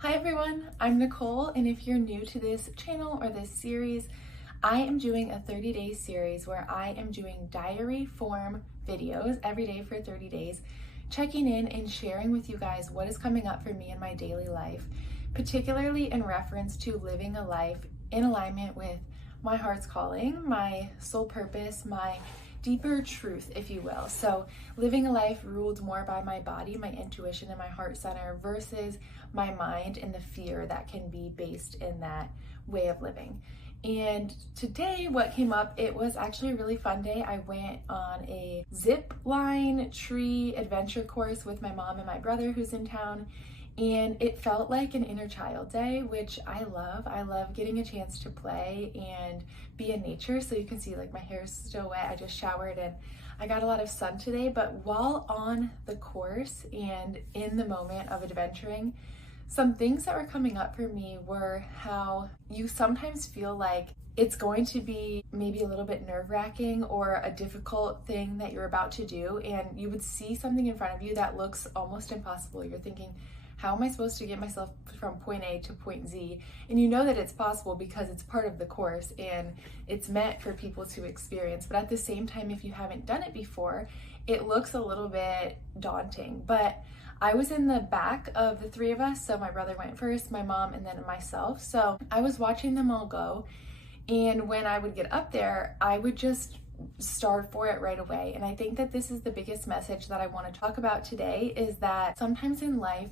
Hi everyone, I'm Nicole, and if you're new to this channel or this series, I am doing a 30-day series where I am doing diary form videos every day for 30 days, checking in and sharing with you guys what is coming up for me in my daily life, particularly in reference to living a life in alignment with my heart's calling, my soul purpose, my deeper truth, if you will. So living a life ruled more by my body, my intuition, and my heart center versus my mind and the fear that can be based in that way of living. And today what came up, it was actually a really fun day. I went on a zip line tree adventure course with my mom and my brother who's in town. And it felt like an inner child day, which I love. I love getting a chance to play and be in nature. So you can see like my hair is still wet. I just showered and I got a lot of sun today. But while on the course and in the moment of adventuring, some things that were coming up for me were how you sometimes feel like it's going to be maybe a little bit nerve-wracking or a difficult thing that you're about to do. And you would see something in front of you that looks almost impossible. You're thinking, how am I supposed to get myself from point A to point Z? And you know that it's possible because it's part of the course and it's meant for people to experience. But at the same time, if you haven't done it before, it looks a little bit daunting. But I was in the back of the three of us. So my brother went first, my mom, and then myself. So I was watching them all go. And when I would get up there, I would just start for it right away. And I think that this is the biggest message that I want to talk about today, is that sometimes in life,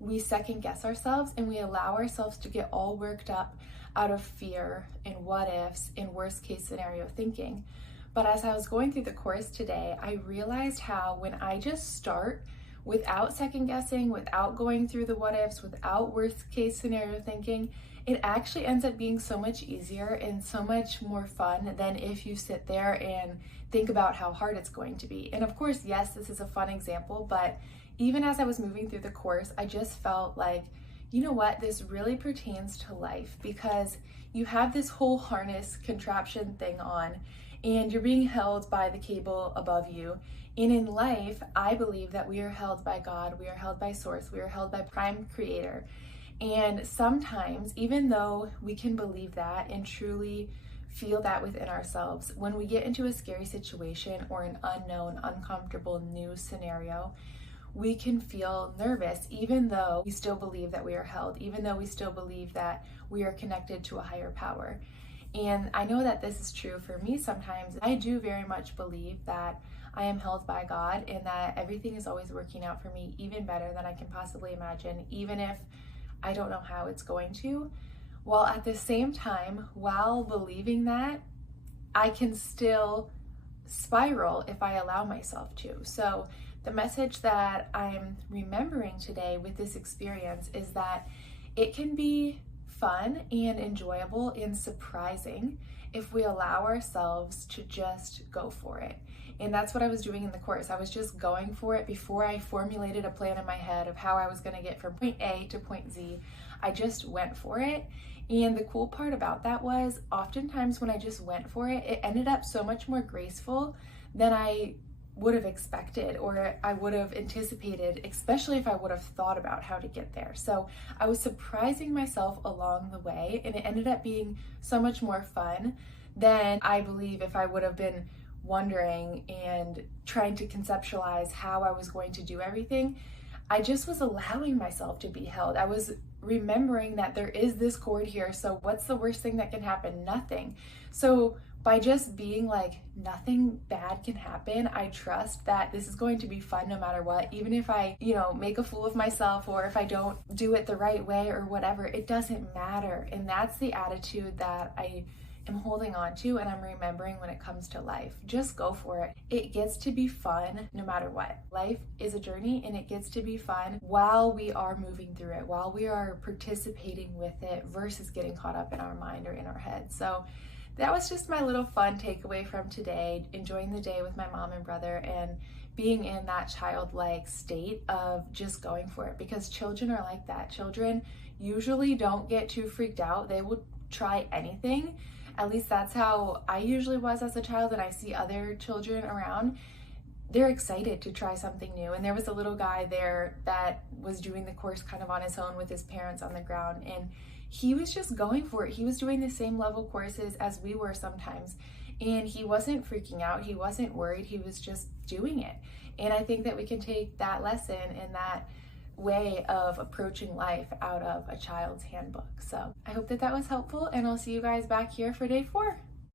we second guess ourselves and we allow ourselves to get all worked up out of fear and what ifs and worst case scenario thinking. But as I was going through the course today, I realized how when I just start without second guessing, without going through the what ifs, without worst case scenario thinking, it actually ends up being so much easier and so much more fun than if you sit there and think about how hard it's going to be. And of course, yes, this is a fun example, but even as I was moving through the course, I just felt like, you know what, this really pertains to life, because you have this whole harness contraption thing on and you're being held by the cable above you. And in life, I believe that we are held by God, we are held by Source, we are held by Prime Creator. And sometimes, even though we can believe that and truly feel that within ourselves, when we get into a scary situation or an unknown, uncomfortable new scenario, we can feel nervous, even though we still believe that we are held, even though we still believe that we are connected to a higher power. And I know that this is true for me sometimes. I do very much believe that I am held by God and that everything is always working out for me even better than I can possibly imagine, even if I don't know how it's going to. While at the same time, while believing that, I can still spiral if I allow myself to. So the message that I'm remembering today with this experience is that it can be fun and enjoyable and surprising if we allow ourselves to just go for it. And that's what I was doing in the course. I was just going for it before I formulated a plan in my head of how I was going to get from point A to point Z. I just went for it. And the cool part about that was, oftentimes when I just went for it, it ended up so much more graceful than I would have expected or I would have anticipated, especially if I would have thought about how to get there. So I was surprising myself along the way, and it ended up being so much more fun than I believe if I would have been wondering and trying to conceptualize how I was going to do everything. I just was allowing myself to be held. I was remembering that there is this cord here, so what's the worst thing that can happen? Nothing. So by just being like, nothing bad can happen, I trust that this is going to be fun no matter what. Even if I, make a fool of myself, or if I don't do it the right way or whatever, it doesn't matter. And that's the attitude that I am holding on to and I'm remembering when it comes to life. Just go for it. It gets to be fun no matter what. Life is a journey and it gets to be fun while we are moving through it, while we are participating with it versus getting caught up in our mind or in our head. So that was just my little fun takeaway from today, enjoying the day with my mom and brother and being in that childlike state of just going for it, because children are like that. Children usually don't get too freaked out. They will try anything. At least that's how I usually was as a child, and I see other children around. they're excited to try something new. And there was a little guy there that was doing the course kind of on his own with his parents on the ground, and he was just going for it. He was doing the same level courses as we were sometimes, and he wasn't freaking out, he wasn't worried, he was just doing it. And I think that we can take that lesson and that way of approaching life out of a child's handbook. So I hope that that was helpful, and I'll see you guys back here for day 4.